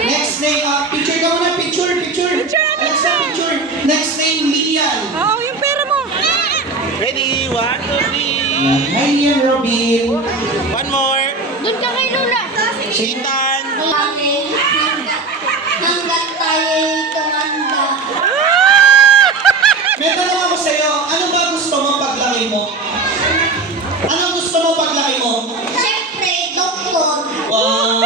Next name, picture ka muna, picture. Alexa, picture. Next name, Lian. Oo, yung pera mo. Ready? 1, 2, 3. Hi, Lian Robin. One more. Doon ka kay Lula. Ethan. Hanggang tayo'y tumanda. May tanong ako sa'yo, ano ba gusto mo paglaki mo? Anong gusto mo paglaki mo? Siyempre, doktor. Wow,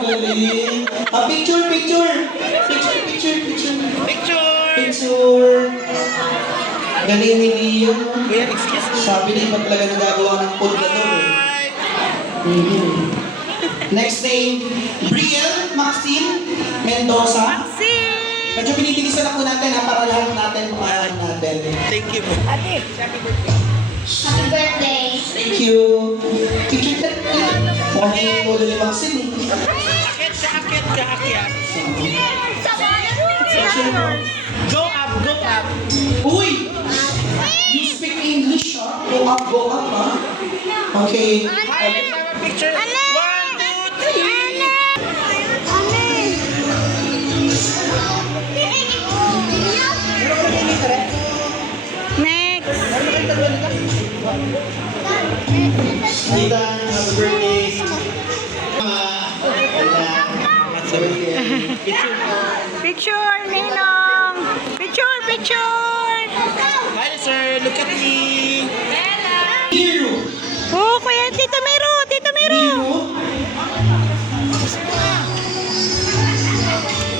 galing. Picture. Picture. Galing ni Leo. Kuya, excuse me. Sabi niya, iba talaga nagagawa ng pundador eh. Bye. Next name, Brielle Maxine Mendoza. Medyo binitilisan ako natin para lahat natin kumahan natin. Thank you. Happy birthday. Thank you. Picture ka. Mukhang ulo ni Maxine eh. Akit ka. Picture mo. Go up. Uy! You speak English, ha? Go up, ha? Okay. Hi, let's have a picture. 1, 2, 3. Next. Tita, happy birthday. Picture, Ninong. Picture. Hi, sir. Look at me. Hero. Oh, kuya, Tito Miro. Hero.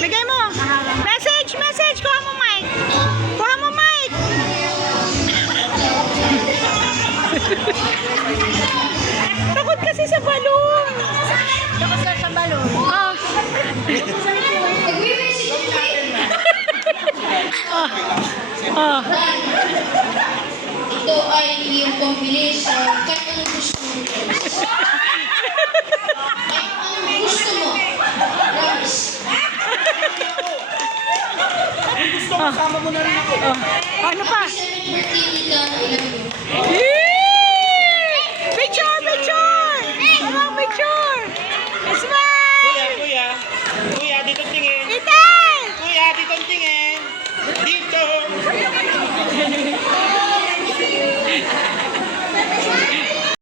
Lagay mo. Message. Kuha mo mic. Takot kasi sa balon. Oh. Oh. Ito ay yung combination. Kahit anong gusto mo. Kahit anong gusto mo. Promise. Gusto mo, sama mo na rin ako. Ano pa? 7 birthday nila. I love you. Eh!